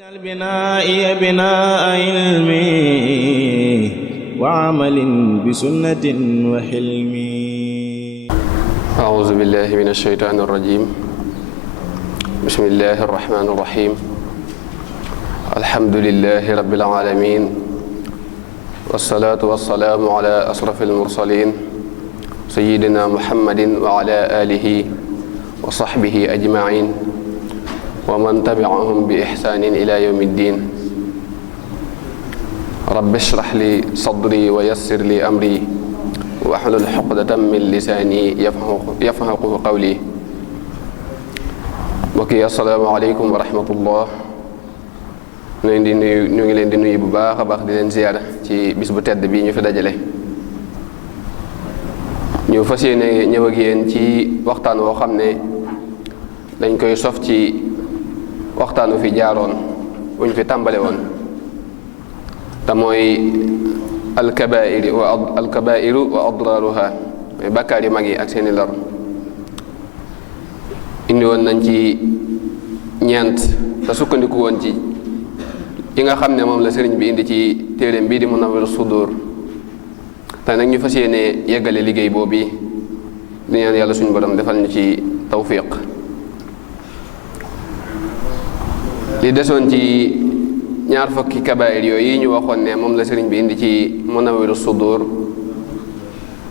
واجعل بنائي بناء علم وعمل بسنة وحلم. أعوذ بالله من الشيطان الرجيم. بسم الله الرحمن الرحيم. الحمد لله رب العالمين، والصلاة والسلام على أشرف المرسلين سيدنا محمد وعلى آله وصحبه أجمعين ومن تبعهم بإحسان إلى يوم الدين. رب اشرح لي صدري ويسر لي أمري واحلل عقدة من لساني يفقهوا قولي. mbokk yi asalaamaaleykum wa rahmatullah. ñu ngi leen di nuyu bu baax a baax di leen ziyaara ci bis bu tedd bi ñu fi dajale. ñu fas yéene ñëw ak yéen ci waxtaan woo xam ne dañ koy sof ci waxtaanu fi jaaroon wuñ fi tàmbale woon te mooy alkabairu wa adraruha, mooy bàkkaar yu mag yi ak seeni lor. indi woon nañ ci ñeent te sukkandiku woon ci yi nga xam ne moom la sëriñ bi indi ci téeréem bii di Munawwirus Sudur. te nag ñu fas yéene yeggale liggéey boobu di ñaan yàlla suñu borom defal ñu ci tawfiq. li desoon ci ñaar fukki kabaayir yooyu ñu waxoon ne moom la sëriñ bi indi ci Munawwirus Sudur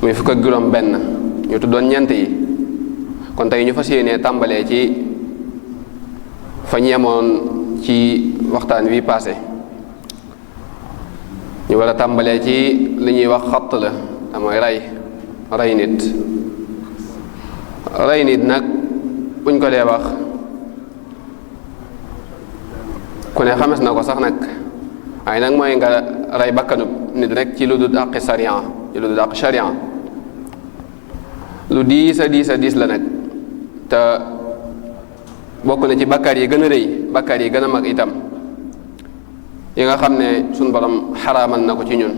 muy fukk ak juróom benn, ñu tuddoon ñeent yi. kon tey ñu fas yéene tàmbalee ci fa ñu yemoon ci waxtaan wi passé. ñu war a tàmbalee ci li ñuy wax xatt la te mooy rey nit nag buñ ko dee wax ku ne xames na ko sax nag, waaye nag mooy nga rey bakkanub nit rek ci lu dul àqi sariya, ci lu dul àqi sariya. lu diis a diis la nag, te bokk na ci bakkaar yi gën a rëy, bakkaar yi gën a mag itam, yi nga xam ne suñ borom xaraamal na ko ci ñun.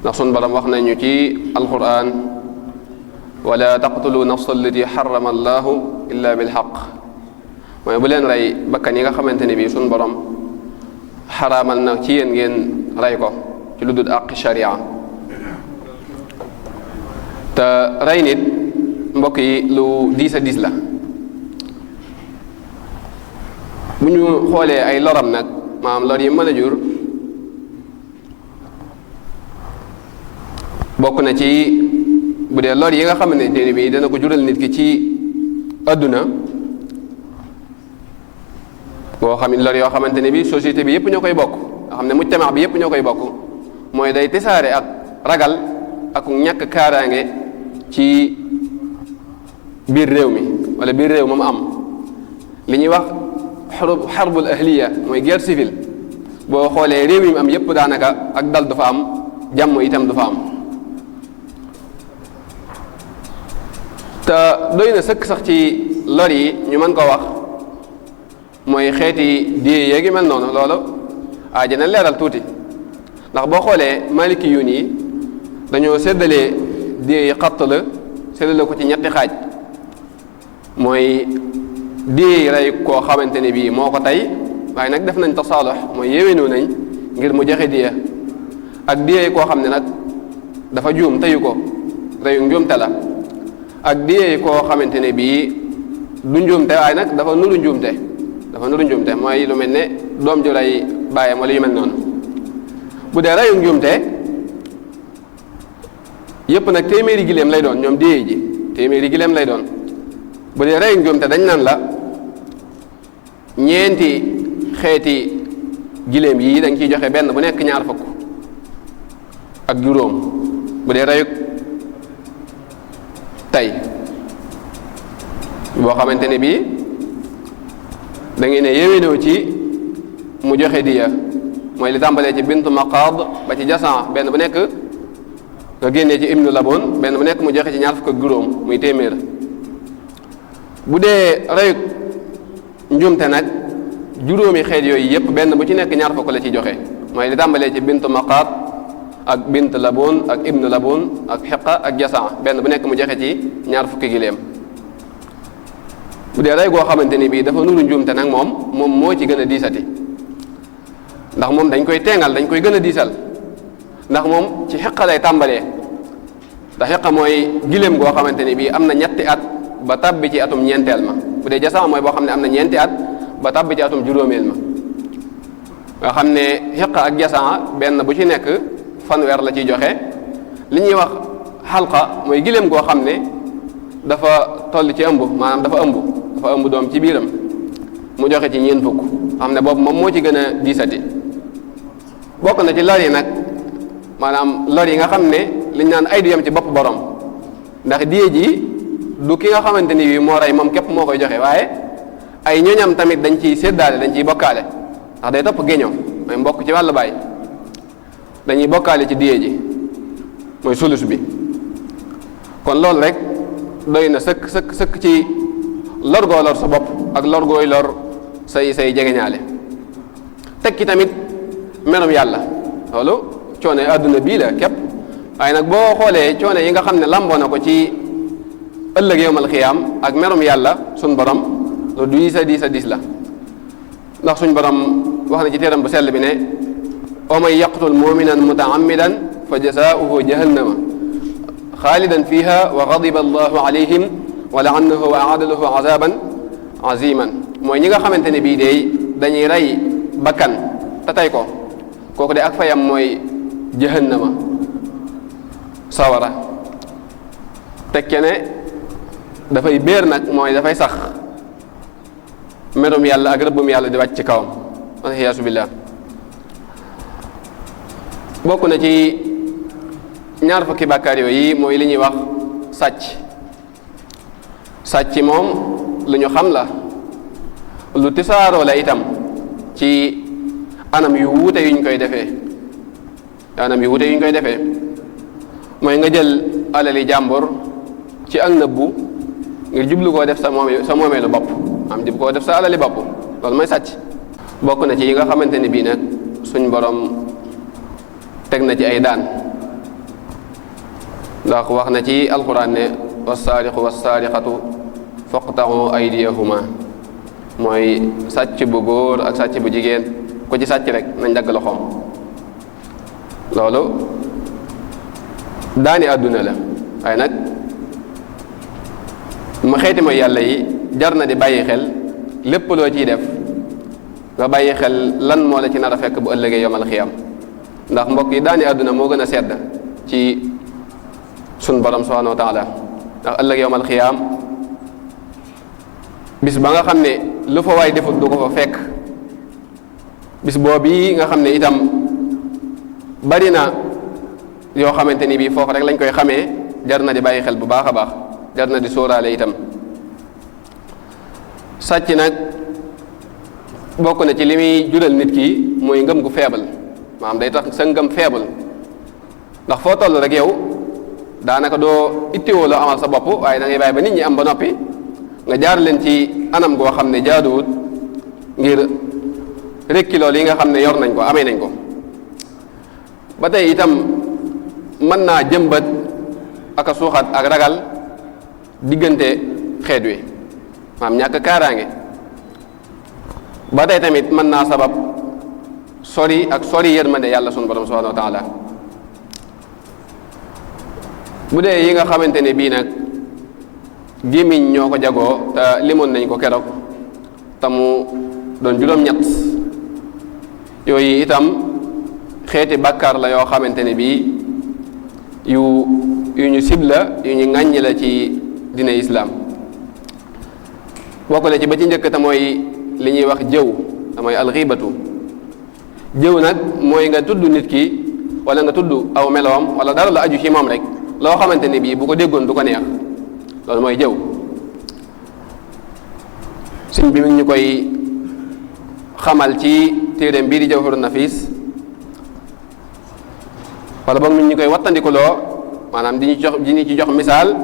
ndax suñ borom wax nañu ci alquran: wala taqtulu nafsa allati xarama allahu illa bilxaq, mooy bu leen rey bakkan yi nga xamante ne bii suñ borom xaraamal na ci yéen ngeen rey ko ci lu dul àqi sharia. te rey nit mbokk yi lu diis a diis la. bu ñu xoolee ay loram nag, maanaam lor yi mën a jur, bokk na ci bu dee lor yi nga xamante ne bii dana ko jural nit ki ci adduna, boo xam ne lor yoo xamante ne bii société bi yëpp ñoo koy bokk, nga xam ne mujtama bi yëpp ñoo koy bokk, mooy day tisaare ak ragal ak ñàkk kaaraange ci biir réew mi wala biir réew moom am. li ñuy wax xarbul ahliya mooy guerre civile. boo xoolee réew yi mu am yëpp daanaka ak dal du fa am, jàmm itam du fa am. te doy na sëkk sax ci lor yi ñu mën ko wax mooy xeeti diye yeegi mel noonu. loolu aaja na leeral tuuti, ndax boo xoolee maliki yun yi dañoo séddalee diye yi xatt la, séddale ko ci ñetti xaaj. mooy diye yi rey koo xamante ne bii moo ko tey, waaye nag def nañ tasaalux, mooy yéwénoo nañ ngir mu joxe diya. ak diye yi koo xam ne nag dafa juum teyu ko, reyu njuumte la. ak diye yi koo xamante ne bii du njuumte, waaye nag dafa nuru njuumte, mooy lu mel ne doom ju rey bàyyam wala yu mel noonu. bu dee reyu njuumte yëpp nag téeméeri gileem lay doon, ñoom diye ji téeméeri gileem lay doon. bu dee reyu njuumte dañ naan la ñeenti xeeti gileem yii dañ ciy joxe benn bu nekk ñaar fukk ak juróom. bu dee reyuk tey boo xamante ne bii da ngeen ne yéwénoo ci mu joxe diya, mooy li tàmbalee ci bintu maqaad ba ci jasan, benn bu nekk nga génnee ci ibnu labon, benn bu nekk mu joxe ci ñaar fukk ak juróom, muy téeméer. bu dee reyuk njuumte nag juróomi xeet yooyu yëpp benn bu ci nekk ñaar fukk la ci joxe, mooy li tàmbalee ci bintu maqaad ak bint labon ak ibnu labon ak xiqa ak jasan, benn bu nekk mu joxe ci ñaar fukki gileem. bu dee rey goo xamante ni bii dafa nuru njuumte nag moom moo ci gën a diisati ndax moom dañ koy teengal dañ koy gën a diisal ndax moom ci xeqa lay tàmbalee ndax xeqa mooy giléem goo xamante ni bii am na ñetti at ba tàbbi ci atum ñeenteel ma bu dee jasaa mooy boo xam ne am na ñeenti at ba tàbbi ci atum juróomeel ma nga xam ne xeqa ak jasaa benn bu ci nekk fanweer la ciy joxe. li ñuy wax xalqa mooy giléem goo xam ne dafa toll ci ëmb maanaam dafa ëmb doom ci biiram mu joxe ci ñeent fukk xam ne boobu moom moo ci gën a diisati. bokk na ci lor yi nag maanaam lor yi nga xam ne liñ naan ay du yem ci bopp borom ndax diye ji du ki nga xamante ni bii moo rey moom képp moo koy joxe waaye ay ñoñam tamit dañ ciy séddaale dañ ciy bokkaale ndax day topp géñoo mooy mbokk ci wàllu baay dañuy bokkaale ci diye ji mooy sulus bi. kon loolu rek doy na sëkk ci lor goo lor sa bopp ak lor gooy lor say jegeñaale. tekki tamit merum yàlla loolu coono àdduna bii la képp waaye nag boo xoolee coono yi nga xam ne lamboo na ko ci ëllëg yawmal xiyaam ak merum yàlla suñ borom loolu du diis a diis la ndax suñ borom wax na ci téeram bu sell bi ne wa man yaqtul muminan mutaammidan fa jazaauhu jahannama xaalidan fiha wa gadiba allahu alayhim wa laannahu wa aada lahu azaban aziman mooy ñi nga xamante ne bii day dañuy rey bakkan te tey ko kooku de ak fayam mooy jahannama sawara tekke ne dafay béer nag mooy dafay sax merum yàlla ak rëbbum yàlla di wàcc ci kawam waliyaasu billah. bokk na ci ñaar fukki bàkkaar yooyu mooy li ñuy wax sàcc moom lu ñu xam la lu tisaaroo la itam ci anam yu wuute yuñ koy defee mooy nga jël alali jàmbur ci ak nëbbu ngir jublu koo def sa moomeelu bopp am jub koo def sa alali bopp loolu mooy sàcc. bokk na ci yi nga xamante ni bii nag suñ borom teg na ci ay daan ndax wax na ci alquran ne wassaariqu wassaariqatu faqta'u aydiyahuma mooy sàcc bu góor ak sàcc bu jigéen ku ci sàcc rek nañ dagg loxoom. loolu daani àdduna la waaye nag ma xeeti mooy yàlla yi jar na di bàyyi xel lépp loo ciy def nga bàyyi xel lan moo la ci nar a fekk bu ëllëgee yomal xiyam ndax mbokk yi daani àdduna moo gën a sedd ci sun borom subhanahu wa taala ndax ëllëg yowmal xiyaam bis ba nga xam ne lu fa waay defut du ko fa fekk bis boobu nga xam ne itam bari na yoo xamante ni bii foofu rek lañ koy xamee jar na di bàyyi xel bu baax a baax jar na di sóoraale itam. sàcc nag bokk na ci li muy jural nit ki mooy ngëm gu faible maanaam day tax sa ngëm faible ndax foo toll rek yow daanaka doo ittiwoo loo amal sa bopp waaye da ngay bàyyi ba nit ñi am ba noppi nga jaar leen ci anam goo xam ne jaaduwut ngir rekki loolu yi nga xam ne yor nañ ko amee nañ ko. ba tey itam mën naa jëmbat ak a suuxat ak ragal diggante xeet wi maanaam ñàkk kaaraange. ba tey tamit mën naa sabab sori yërmande yàlla sunu borom subhanahu wa taala. bu dee yi nga xamante ne bii nag gémmiñ ñoo ko jagoo te limoon nañ ko keroog te mu doon juróom-ñett yooyu itam xeeti bàkkaar la yoo xamante ne bii yu ñu sibla yu ñu ŋàññi la ci dina islaam. bokk na ci ba ci njëkk te mooy li ñuy wax jëw te mooy alxiibatu. jëw nag mooy nga tudd nit ki wala nga tudd aw meloom wala dara la aju ci moom rek loo xamante ni bii bu ko déggoon du ko neex loolu mooy jëw. suñ bi mi ngi ñu koy xamal ci téeréem bii di Jawharun Nafis wala boog mi ngi ñu koy wattandikuloo maanaam di ñu ci jox misaal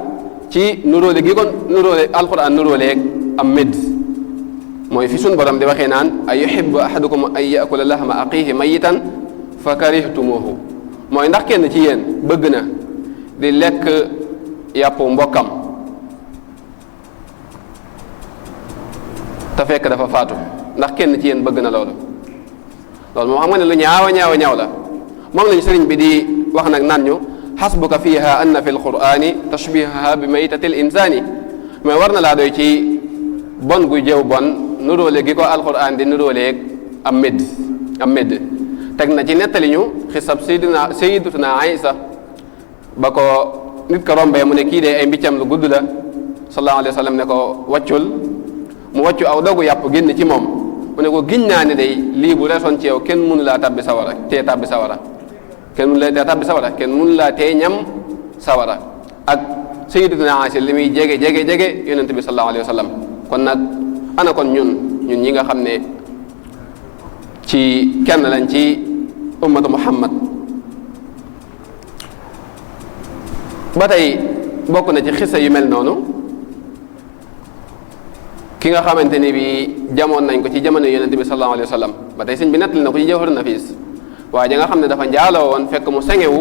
ci nuróole gi ko nuróole alquran nuróoleeg am médd mooy fi suñ borom di waxee naan ay yuhibbu ahadukum an yakula lahma aqihi mayitan fa karihtumuhu mooy ndax kenn ci yéen bëgg na di lekk yàppu mbokkam te fekk dafa faatu ndax kenn ci yéen bëgg na loolu moom xam nga ne lu ñaaw la moom lañu sëriñ bi di wax nag naan ñu xasbuka fiha anna fi lqurani tashbihaha bi maytati l insani mais war na laa doy ci bon gu jëw bon nuróole gi ko alquran di nuróoleeg am médd teg na ci nettali ñu xisab sayyidatuna Aïsa ba ko nit ko rombee mu ne kii de ay mbiccam lu gudd la sallallahu alayhi wa sallam ne ko waccul mu waccu aw dogu yàpp génn ci moom mu ne ko giñ naa ne day lii bu resoon ci yow kenn mënu laa tabbi sawara kenn mënu laa tee ñam sawara ak sayyidatuna Aïsa li muy jege yonent bi sallallahu alayhi wa sallam kon nag ana kon ñun ñi nga xam ne ci kenn lañ ci ummatu Muhammad ba tey bokk na ci xisa yu mel noonu ki nga xamante ni bi jamoon nañ ko ci jamono yonent bi sallallahu alayhi wa sallam ba tey sëñ bi nettali na ko ci Jawharun Nafis waaye ja nga xam ne dafa njaaloo woon fekk mu sengewu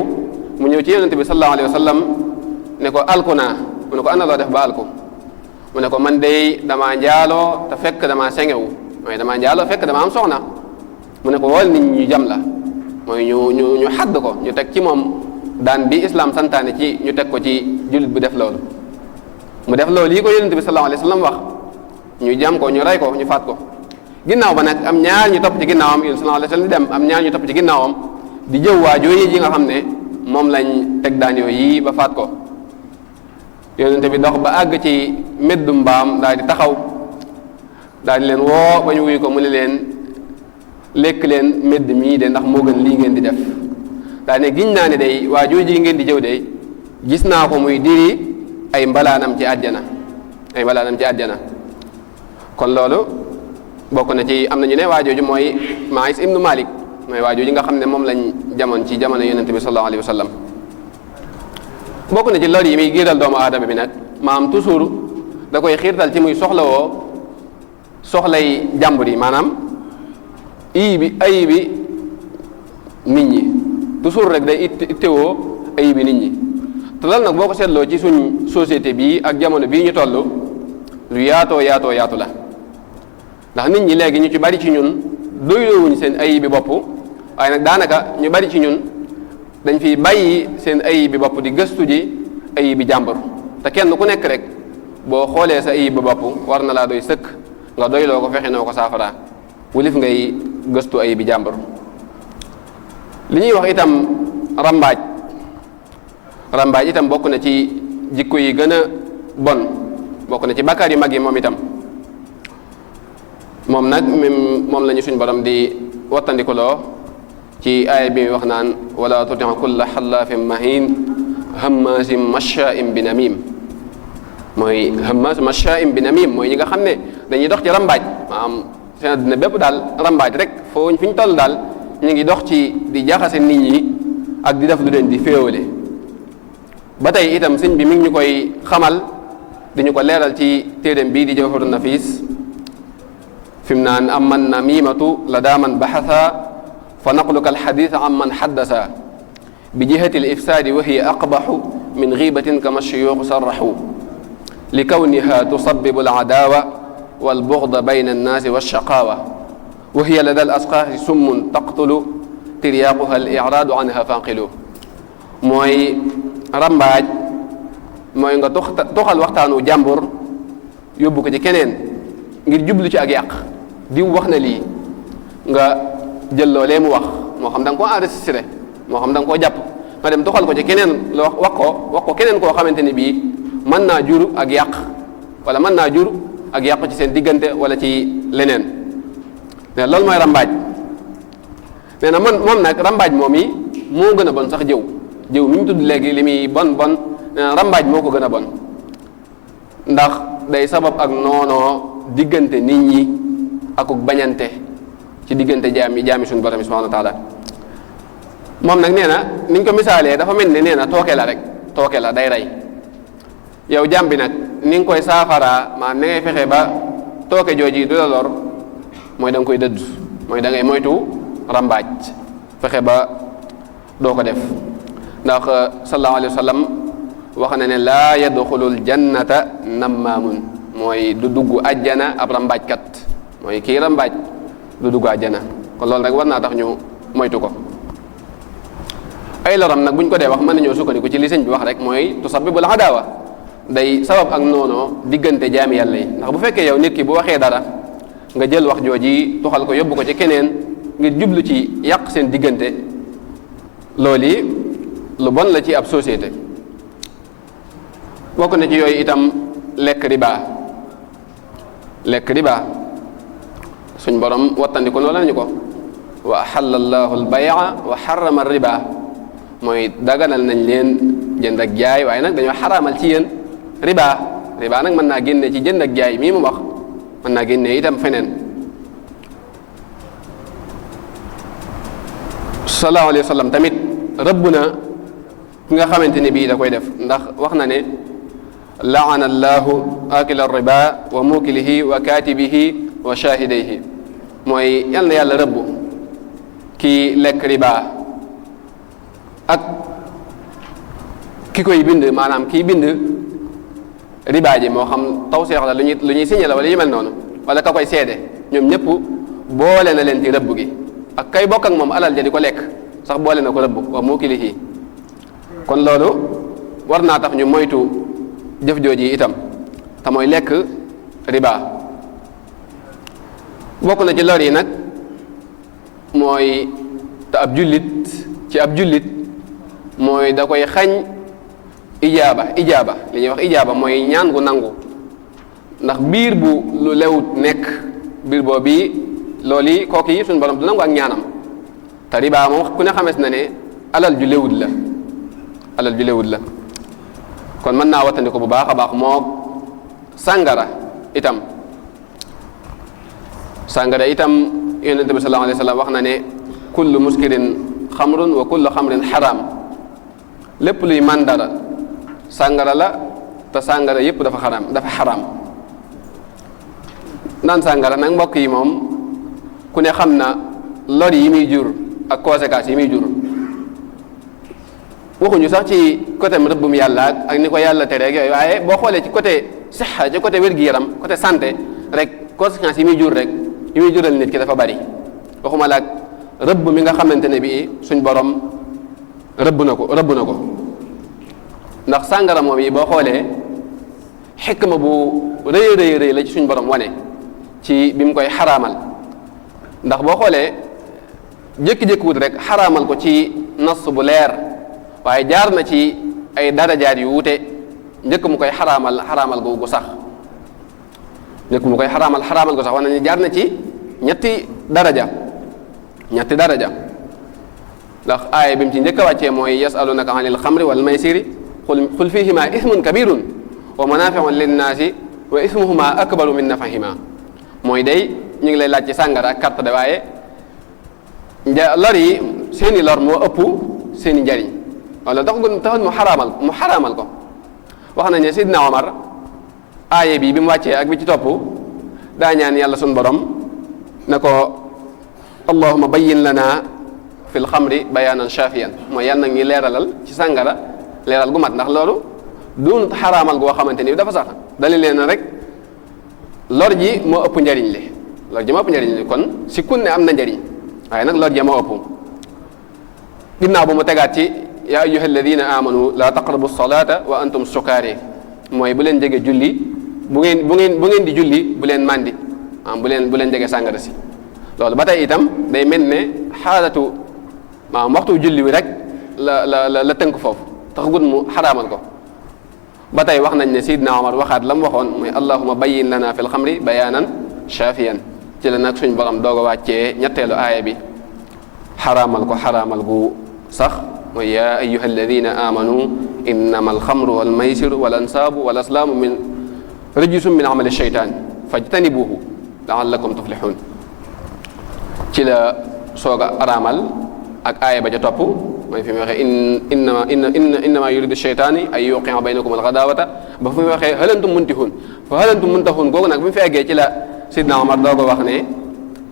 mu ñëw ci yonent bi sallallahu alayhi wa sallam ne ko alku naa mu ne ko ana loo def ba alku mu ne ko man de damaa njaaloo te fekk damaa sengewu mooy damaa njaaloo fekk damaa am soxna mu ne ko wool nit ñu jam la mooy ñu xadd ko ñu teg ci moom daan bi islam santaane ci ñu teg ko ci jullit bu def loolu mu def loolu yi ko yonent bi sallallahu alayhi wa sallam wax ñu jam ko ñu rey ko ñu faat ko ginnaaw ba nag am ñaar ñu topp ci ginnaawam yonent sallallahu alayhi wa sallam di dem am ñaar ñu topp ci ginnaawam di jëw waa jooyi ji nga xam ne moom lañ teg daan yooyu ba faat ko yonent bi dox ba àgg ci meddu mbaam daal di taxaw daal di leen woo ba ñu wuyu ko mu ne leen lekk leen medd mii de ndax moo gën lii ngeen di def daa ne giñ naa ne day waa jooji ngeen di jëw de gis naa ko muy diri ay mbalaanam ci àjjana kon loolu bokk na ci am na ñu ne waa jooju mooy Maïs ibnu Malik mooy waa jooju nga xam ne moom lañ jamoon ci jamono yonent bi sallallahu alayhi wa sallam bokk na ci lor yi muy giiral doomu aadama bi nag maam toujours da koy xiirtal ci muy soxlay jàmbur yi maanaam ayi bi nit ñi toujours rek day ittewoo ayi bi nit ñi te loolu nag boo ko seetloo ci suñ société bii ak jamono bii ñu toll lu yaatoo yaatu la ndax nit ñi léegi ñu ci bari ci ñun doyloowuñ seen ayi bi bopp waaye nag daanaka ñu bari ci ñun dañ fi bàyyi seen ayi bi bopp di gëstu ji ayi bi jàmbur te kenn ku nekk rek boo xoolee sa ayi bi bopp war na laa doy sëkk nga doyloo ko fexe noo ko saafara wulif ngay gëstu ayi bi jàmbur li ñuy wax itam rambaaj itam bokk na ci jikko yi gën a bon bokk na ci bàkkaar yu mag yi moom itam moom nag même moom la ñu suñ borom di wattandikuloo ci aaya bi wax naan wala tuti kulla xallaafin mahin hammaasin mashaain bi namim mooy hammaas mashaain bi namim mooy ñi nga xam ne dañuy dox ci rambaaj maanaam seen àddina bépp daal rambaaj rek foo fi ñu toll daal ñu ngi dox ci di jaxase nit ñi ak di def lu leen di féewale ba tey itam sëñ bi mi ngi ñu koy xamal di ñu ko leeral ci téeréem bii di Jawharun Nafis fi mu naan am man namimatu la daaman baxasa fa naqluka alxadis am man xaddasa bi jihati al ifsaadi wa hiya aqbaxu min gibatin kama shuyuux sarraxu li kawniha tusabibu al adaawa wal buxda bayna annaasi walshaqaawa wa hiya lada al asqaaxi summun taqtulu tiryaaquha al iraadu anha fanqilu mooy rambaaj mooy nga toxal waxtaanu jàmbur yóbbu ko ci keneen ngir jublu ci ak yàq diw wax na lii nga jël loolee mu wax moo xam da nga koo enregistré moo xam da nga koo jàpp nga dem toxal ko ci keneen la wax ko keneen koo xamante ni bii mën naa jur ak yàq wala mën naa jur ak yàq ci seen diggante wala ci leneen mais loolu mooy rambaaj nee na moom nag rambaaj moom yi moo gën a bon sax jëw mi ñu tudd léegi li muy bon nee na rambaaj moo ko gën a bon ndax day sabab ak noonoo diggante nit ñi akuk bañante ci diggante jaami suñu borom subhanahu wa taala moom nag nee na niñ ko misaalee dafa mel ni nee na tooke la day rey yow jaam bi nag ni nga koy saafaraa maanaam ni ngay fexe ba tooke jooji du la lor mooy da nga koy dëdd mooy da ngay moytu rambaaj fexe ba doo ko def ndax sallallahu alayhi wa sallam wax na ne laa yadxulul jannata nammaamun mooy du dugg àjjana ab rambaajkat mooy kii rambaaj du dugg àjjana kon loolu rek war naa tax ñu moytu ko. ay loram nag buñ ko dee wax mën nañoo sukkandiku ci li sëñ bi wax rek mooy tusabbibul adaawa day sabab ak noonoo diggante jaami yàlla yi ndax bu fekkee yow nit ki bu waxee dara nga jël wax jooji tuxal ko yóbbu ko ci keneen ngir jublu ci yàq seen diggante loolu yi lu bon la ci ab société. bokk na ci yooyu itam lekk riba suñ borom wattandiku loolu lañu ko wa ahalla allahu al-bay'a wa harrama riba mooy daganal nañ leen jënd ak jaay waaye nag dañoo xaraamal ci yéen riba nag mën naa génne ci jënd ak jaay mii mu wax mën naa génne itam feneen. sallallahu alayhi wa sallam tamit rëbb na ki nga xamante ne bii da koy def ndax wax na ne laana allahu akila riba wa mukilihi wa katibihi wa shahidayhi mooy yal na yàlla rëbb kii lekk riba ak ki koy bind maanaam kii bind riba ji moo xam tawseex la lu ñuy signé la wala yu mel noonu wala ka koy seede ñoom ñëpp boole na leen ci rëbb gi ak kay bokk ak moom alal ja di ko lekk sax boole na ko rëbb wa mukilihi kon loolu war naa tax ñu moytu jëf jooji itam te mooy lekk riba. bokk na ci lor yi nag mooy te ab jullit mooy da koy xañ ijaaba li ñuy wax ijaaba mooy ñaan gu nangu ndax biir bu lu lewut nekk biir boobu loolu yi kooku yi suñu borom du nangu ak ñaanam te riba moom ku ne xames na ne alal ju lewut la kon mën naa wattandi ko bu baax a baax moo sàngara itam yonent bi sallallahu alayhi wa sallam wax na ne kullu muskirin xamrun wa kullu xamrin xaraam lépp luy màndara sàngara la te sàngara yépp dafa xaraam naan sàngara nag mbokk yi moom ku ne xam na lor yi muy jur ak conséquences yi muy jur waxuñu sax ci côté rëbbum yàlla ak ni ko yàlla tere ak yooyu waaye boo xoolee ci côté sixa ci côté wér-gi-yaram côté santé rek conséquences yi muy jur rek yi muy jural nit ki dafa bari waxuma la ak rëbb mi nga xamante ne bii suñ borom rëbb na ko ndax sàngara moom yi boo xoolee xikma bu rëy la ci suñ borom wane ci bi mu koy xaraamal ndax boo xoolee jékki-jékki wut rek xaraamal ko ci nas bu leer waaye jaar na ci ay darajaat yu wuute njëkk mu koy xaraamal gu sax wax nañu jaar na ci ñetti daraja ndax aaya bi mu ci njëkk a wàccee mooy yasalunaka anil xamri wal maysiri qul fihima ismun kabirun wa manafiu linnaasi wa ismuhuma akbaru min nafahima mooy day ñu ngi lay laaj ci sàngara ak carte de waaye lor yi seeni lor moo ëpp seeni njariñ wala taxul mu xaraamal ko wax nañ ne Sidna Omar aaye bi mu wàccee ak bi ci topp daa ñaan yàlla suñu borom ne ko allahuma bayyin lana fil xamri bayaanan shafiyan mooy yàlla nag ñi leeralal ci sàngara leeral gu mat ndax loolu duun xaraamal goo xamante ni dafa sax dali leen rek lor ji moo ëpp njariñ li kon si kun ne am na njariñ waaye nag lor ji moo ëpp ginnaaw bu mu tegaat ci yaa ayyuha alladina amanu la taqrabu salata wa antum sukaari mooy bu leen jege julli bu ngeen di julli bu leen màndi bu leen jege sàngara si loolu ba tey itam day mel ne xaalatu waxtu julli wi rek la tënk foofu taxagut mu xaraamal ko ba tey wax nañ ne Sidna Omar waxaat la mu waxoon mooy allahuma bayyin lana fil xamri bayaanan shafiyan ci la nag suñ borom doog a wàccee ñetteelu aaya bi xaraamal gu sax mooy yaa ayyuha alladina amanu innama alxamru walmaysiru wal ansaabu wal aslaamu min rijsum min amali sheytaan fajtanibuhu laallakum tuflixuun ci la soog a araamal ak aaya ba ca topp mooy fi mu waxee innama yuridu sheytaani ay yuqia baynakum alxadaawata ba fi mu waxee halantum muntahun googu nag bi mu fi eggee ci la Sidna Omar doog a wax ne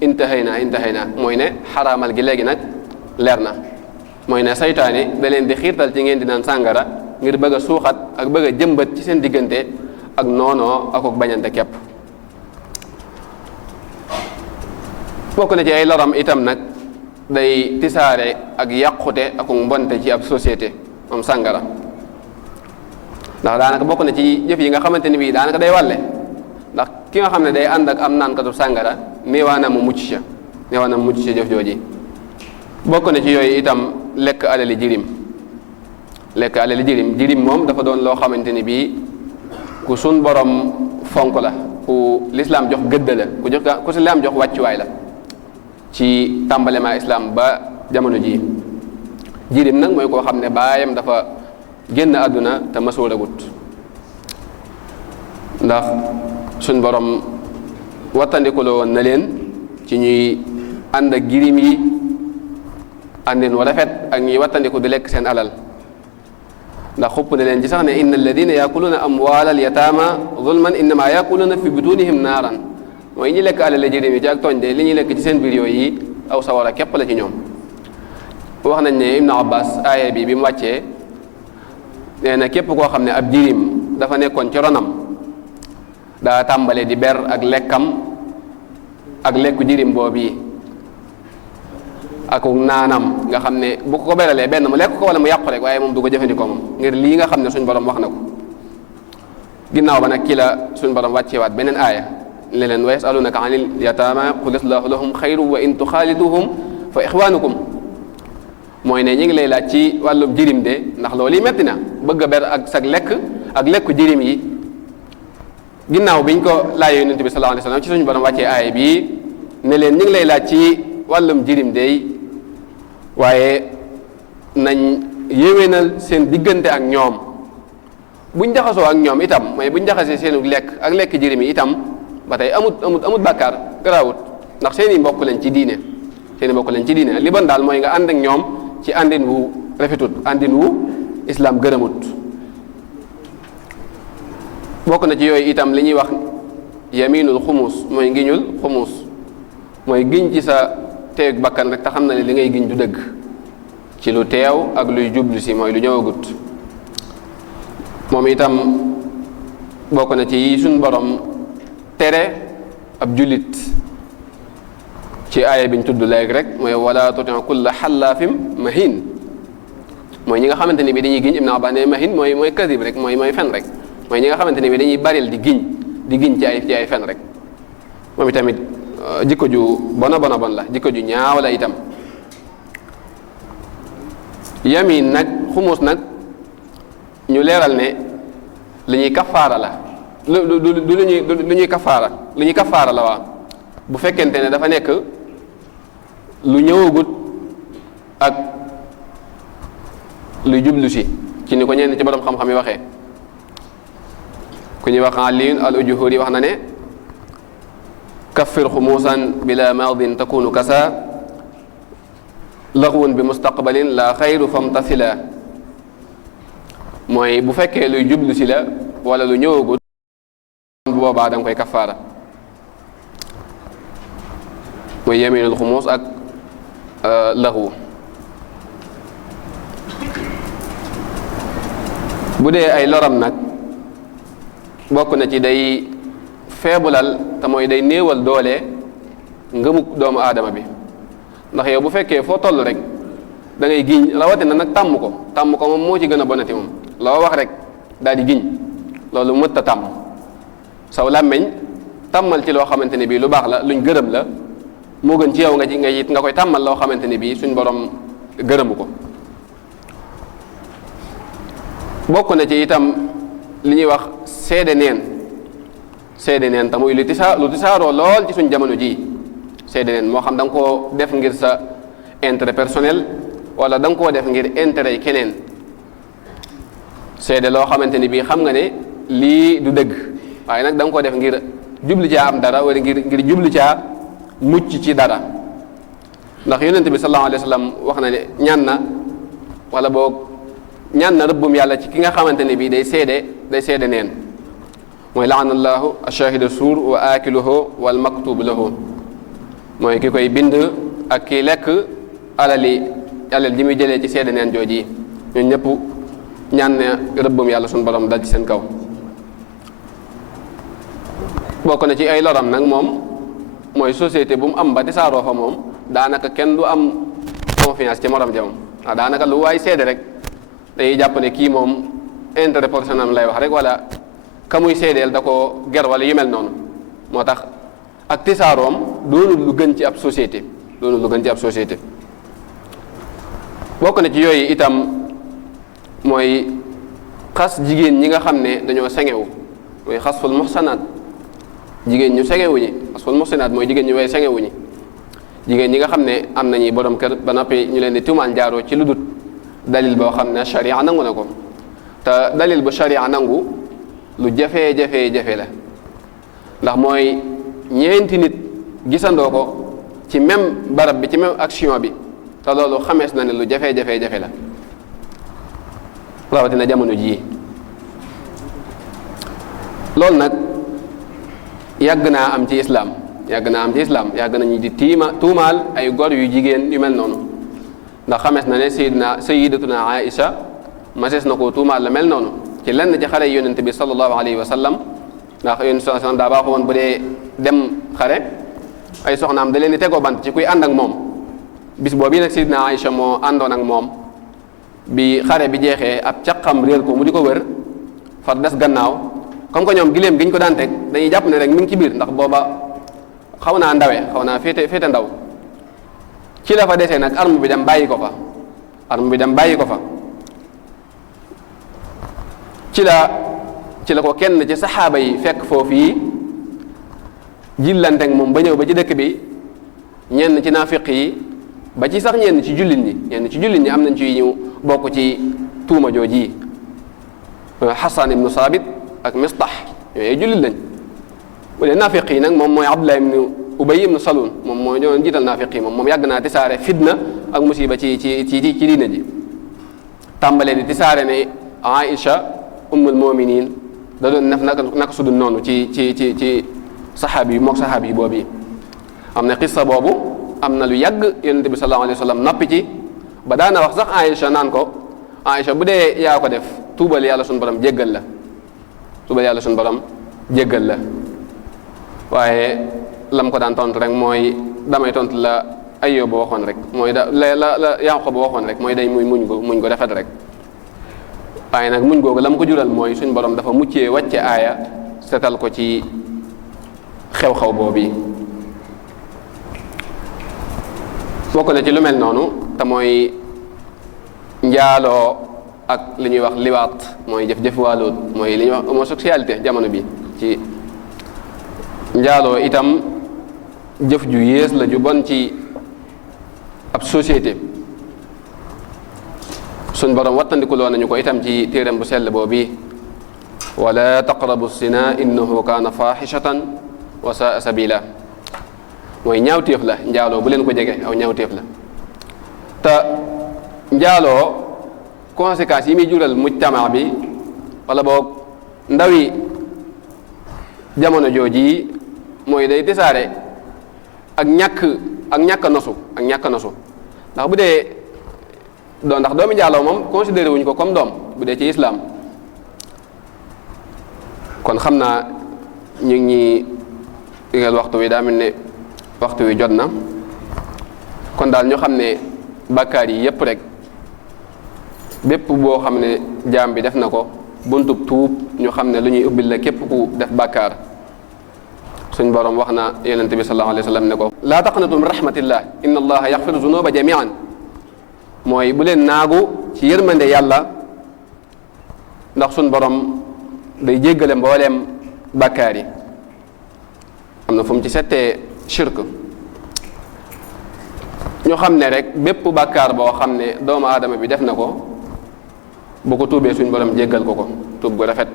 intahayna mooy ne xaraamal gi léegi nag leer na mooy ne saytaane da leen di xiirtal ci ngeen di naan sàngara ngir bëgg a suuxat ak bëgg a jëmbat ci seen diggante ak noonoo ak bañante képp. bokk na ci ay loram itam nag day tisaare ak yàqute ak mbonte ci ab société moom sàngara, ndax daanaka bokk na ci jëf yi nga xamante ni bii daanaka day wàlle, ndax ki nga xam ne day ànd ak am naankatu sàngara néewaana mu mucc ca jëf jooji. bokk na ci yooyu itam lekk alali jirim. lekk alali jirim moom dafa doon loo xamante ni bii ku sun borom fonk la, ku lislaam jox gëdd la, ku lislaam jox wàccuwaay la ci tàmbalema islaam ba jamono ji. jirim nag mooy koo xam ne baayam dafa génn àdduna te masuuragut, ndax suñ borom wattandikuloo woon na leen ci ñuy ànd ak jirim yi àndin wa rafet ak ñuy wattandiku di lekk seen alal, ndax xupp na leen ci sax ne inna alladina yaakuluuna amwaalal yataama zulman innama yaakuluuna fi butunihim naaran, mooy ñi lekk alal jirim yi ci ak tooñ de li ñuy lekk ci seen biir yooyu aw sawara képp la ci ñoom. wax nañ ne Ibnu Abbas aaya bi mu wàccee nee na képp koo xam ne ab jirim dafa nekkoon ci ronam daa tàmbale di ber ak lekkam ak lekku jirim boobu yi ak naanam, nga xam ne bu ko beralee benn mu lekk ko wala mu yàqu rek, waaye moom du ko jëfandikoo moom ngir lii nga xam ne suñ borom wax na ko. ginnaaw ba nag ki la suñ borom wàcceewaat beneen aaya ne leen wa yasalunaka anil yataama qul islaahu lahum xayru wa in tuxaalituhum fa ixwaanukum, mooy ne ñi ngi lay laaj ci wàllum jirim de, ndax loolu yi metti na bëgg a ber ak sag lekk ak lekku jirim yi. ginnaaw biñ ko laaj yonent bi sallallahu alayhi wasallam ci suñu borom wàccee aaya bii ne leen ñi ngi lay laaj ci wàllum jirim de, waaye nañ yéwénal seen diggante ak ñoom. buñ jaxasoo ak ñoom itam mooy buñ jaxasee seenu lekk ak lekk jirim yi itam ba tey amut bàkkaar, garaawut, ndax seeni mbokk lañ ci diine li bon daal mooy nga ànd ak ñoom ci àndin wu rafetut, àndin wu islaam gërëmut. bokk na ci yooyu itam li ñuy wax yaminul xumus, mooy ngiñul xumus, mooy giñ ci sa teeg bakkan rek te xam na ne li ngay giñ du dëgg, ci lu teew ak luy jublu si mooy lu ñëwagut. moom itam bokk na ci yi suñ borom tere ab jullit ci aaya biñ tudd léegi rek, mooy wala tuti kulla xallaafim mahin, mooy ñi nga xamante ni bi dañuy giñ. Ibn Abbas ne mahin mooy kadib rek, mooy fen rek, mooy ñi nga xamante ni bi dañuy baril di giñ ci ay fen rek. moom itamit jikko ju bon la, jikko ju ñaaw la itam. yamin nag xumus nag ñu leeral ne li ñuy kafaara la, lu ñuy kafaara la waa bu fekkente ne dafa nekk lu ñëwagut ak luy jublu si, ci ni ko ñenn ci borom xam-xam yi waxee. ku ñuy wax Ali al-Ujuhuri wax na ne kaffir xumuusan bila maadin takunu kasa laxwun bi mustaqbalin la xayru famtasila, mooy bu fekkee luy jublu si la wala lu ñëwagut bu boobaa da nga koy kafaara. mooy yaminul xumuus ak laxwu. bu dee ay loram nag bokk na ci day feebulal te mooy day néewal doole ngëmuk doomu aadama bi, ndax yow bu fekkee foo toll rek da ngay giñ, rawatina nag tàmm ko moom moo ci gën a bonati moom. loo wax rek daal di giñ, loolu mët a tàmm. saw làmmeñ tàmmal ci loo xamante ne bii lu baax la, luñ gërëm la, moo gën ci yow nga koy tàmmal loo xamante ne bii suñ borom gërëmu ko. bokk na ci itam li ñuy wax seede neen te muy lu tisaaroo lool ci suñ jamono ji. seede neen moo xam da nga koo def ngir sa intérêt personnel wala da nga koo def ngir intérêt yi keneen. seede loo xamante ni bii xam nga ne lii du dëgg, waaye nag da nga koo def ngir jubli caa am dara wala ngir jubli caa mucc ci dara. ndax yonent bi sallallahu alayhi wa sallam wax na ne ñaan na rëbbum yàlla ci ki nga xamante ne bii day seede neen, mooy laana allahu ashahida suur wa akiluhu wal maktub lahu, mooy ki koy bind ak ki lekk alal ji muy jëlee ci seede neen jooji. ñun ñëpp ñaan ne rëbbum yàlla suñu borom dal ci seen kaw. bokk na ci ay loram nag moom mooy société bu mu am ba tasaaroo fa moom daanaka kenn du am confiance ci morom ja moom waaw daanaka lu waay seede rek dañuy jàpp ne kii moom intérêt personnel lay wax rek wala ka muy seedeel da ko ger wala yu mel noonu moo tax ak tisaaroom doonul lu gën ci ab société bokk na ci yooyu itam mooy xas jigéen ñi nga xam ne dañoo sengewu mooy xasful muhsanaat jigéen ñu sengewu ñi xasful muhsanaat mooy jigéen ñu way sengewu ñi jigéen ñi nga xam ne am nañuy borom kër ba noppi ñu leen di tuumaan jaaroo ci lu dut dalil boo xam ne sharia nangu na ko te dalil bu sharia nangu lu jafe-jafe la ndax mooy ñeenti nit gisandoo ko ci même barab bi ci même action bi te loolu xamees na ne lu jafe-jafe la rawatina jamono jii loolu nag yàgg naa am ci islaam yàgg nañu di tuumaal ay gor yu jigéen yu mel noonu ndax xamees na ne sayyidatuna Aïcha masees na koo tuumaal la mel noonu ci lenn ci xare yonent bi sallallahu alayhi wa sallam ndax yonent sallallahu alayhi wa sallam daa baaxoo woon bu dee dem xare ay soxnaam da leen di tegoo bant ci kuy ànd ak moom bis boobu nag sayyidina Aïcha moo àndoon ak moom bi xare bi jeexee ab caqam réer ko mu di ko wër far des gannaaw comme que ñoom giléem gi ñu ko daan teg dañuy jàpp ne rek mi ngi ci biir ndax booba xaw naa féete ndaw ci la fa desee nag arme bi dem bàyyi ko fa ci la ko kenn ci saxaaba yi fekk foofu yi jillanteeg moom ba ñëw ba ci dëkk bi ñenn ci naafiq yi ba ci sax ñenn ci jullit ñi am nañ ci ñu bokk ci tuuma jooji Xasan ibnu Saabit ak Mistah yooyu jullit lañ bu dee naafiq yi nag moom mooy Abdullah ibnu Ubay ibnu Salul moom mooy doon jiital naafiq yi moom yàgg naa tisaare fitna ak musiba ci diina ji tàmbalee di tisaare ne Aïcha ummul muminin da doon def naka sudul noonu ci saxaabi yi mook saxaabi yi boobu am na xissa boobu am na lu yàgg yonente bi sallallahu alayhi wa sallam noppi ci ba daana wax sax Aïcha naan ko Aïcha bu dee yaa ko def tuubal yàlla suñu borom jéggal la waaye lam ko daan tontu rek mooy damay tontu la Ayyub waxoon rek mooy la Yaqub waxoon rek mooy day muñ ko rafet rek waaye nag muñ googu lam ko jural mooy suñ borom dafa muccee wàcce aaya setal ko ci xew-xew boobu bokk na ci lu mel noonu te mooy njaaloo ak li ñuy wax liwaat mooy jëf wàlloot mooy li ñuy wax homosexualité jamono bi ci njaaloo itam jëf ju yées la ju bon ci ab société suñ borom wattandikuloo nañu ko itam ci téeram bu sell boobu wala taqrabu zina innahu kaana faaxishatan wa saa sabila mooy ñaawteef la njaaloo bu leen ko jege aw ñaawteef la te njaaloo conséquences yi muy jural mujtama bi wala boog ndawi jamono jooji mooy day tisaare ak ñàkk nosu ndax bu dee ndax doomi njaaloo moom considéré wuñ ko comme doom bu dee ci islam kon xam naa ñu ngi digal waxtu wi daa mel ne waxtu wi jot na kon daal ñu xam ne bàkkaar yi yépp rek bépp boo xam ne jaam bi def na ko buntub tuub ñu xam ne lu ñuy ubbil la képp ku def bàkkaar suñ borom wax na yonente bi sallallahu alayhi wa sallam ne ko laa taqnatu min rahmatillah inna allaha yaxfiru zunuba jamian mooy bu leen naagu ci yërmande yàlla ndax suñ borom day jéggale mbooleem bàkkaar yi am na fu mu ci settee shirk ñu xam ne rek bépp bàkkaar boo xam ne doomu aadama bi def na ko bu ko tuubee suñ borom jéggal ko tuub gu rafet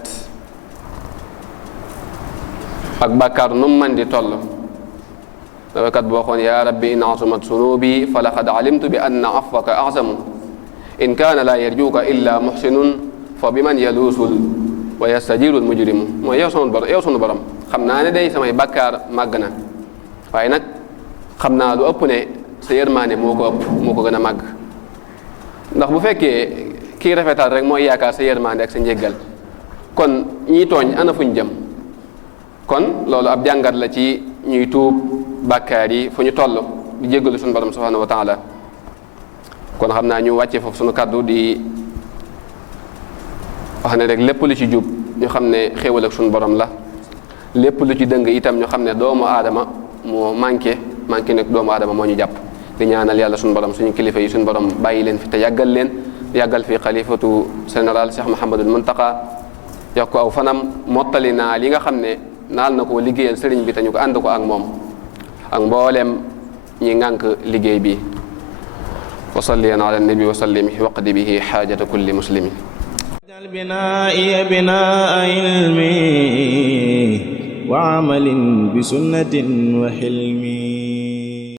ak bàkkaar nu mu mën di toll dawakat boo xoon yaa rabbi in azumat sunubi fa laqad alimtu bi anna afwaka azamu in kaana laa yarjuuka illa muxsinun fa bi man yaluusul wa yastajiru almujrimu mooy yow sunu borom xam naa ne day samay bàkkaar màgg na waaye nag xam naa lu ëpp ne sa yërmaande moo ko gën a màgg ndax bu fekkee kii rafetal rek mooy yaakaar sa yërmaande ak sa njéggal kon ñii tooñ ana fuñ jëm kon loolu ab jàngat la ci ñuy tuub bàkkaar yi fu ñu toll di jéggalu suñu borom subhanahu wa taala. kon xam naa ñu wàcce foofu suñu kàddu di wax ne rek lépp lu ci jub ñu xam ne xéewal ak suñu borom la, lépp lu ci dëng itam ñu xam ne doomu aadama moo manqué nekk doomu aadama moo ñu jàpp. di ñaanal yàlla suñu borom suñu kilifa yi suñu borom bàyyi leen fi te yàggal fi xalifatu général Cheikh Mouhamadul Muntaqa, yokk aw fanam mottali naa li nga xam ne naal na ko liggéeyal sëriñ bi te ñu ko ànd ko ak moom ak mbooleem ñi ŋànk liggéey bi. wa salliyan ala nabi wa sallimi waqdi bihi xaajata kulli muslimin. waj'al binaa'iya binaa'a ilmi wa amalin bi sunnatin wa hilmi.